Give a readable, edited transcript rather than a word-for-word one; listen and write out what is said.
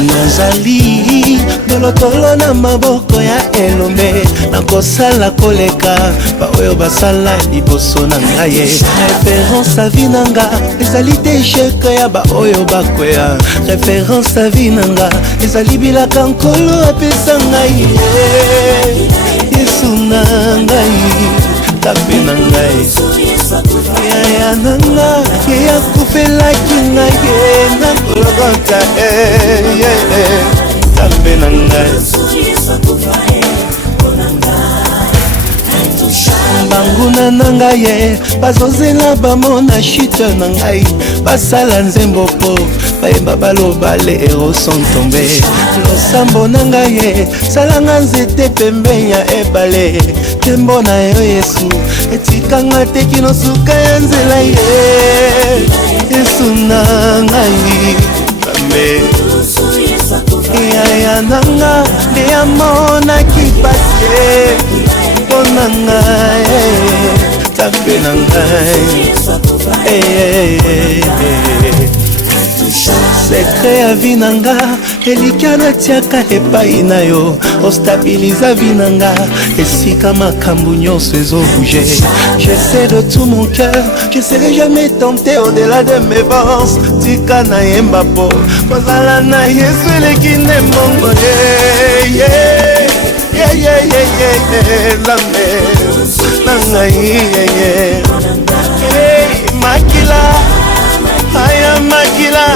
Nazali dolotolo na maboko ya elombe nakosala koleka ba oyo basala liboso na ngai référence à vinanga ezali te échec ya ba oyo bakwea référence à vinanga ezali bilaka nkolo apesa ngai Yesu na ngai tape na ngai ya nanga ya kufelaki ngai na kolokota tape na ngai banguna na ngai ye bazozela bamona chute na ngai basala nzembo po bayemba baloba le héros sont tombés losambo na ngai ye salanga nzete pembe ya ebale tembo na yo Yesu etikanga te kino suka ya nzela ye Yesu na ngai Amen ya nanga nde amonaki pase mpona ngai tape na ngai sekre ya vi na nga elika natiaka epai na yo ostabiliza vi na nga esika makambo nyonso ezobouge. J'essaie de tout mon cœur, je serai jamais tenté au-delà de mes forces. Tika na yemba po kozala na Yesu eleki nde mbongo Nzambe na ngai makila aya makila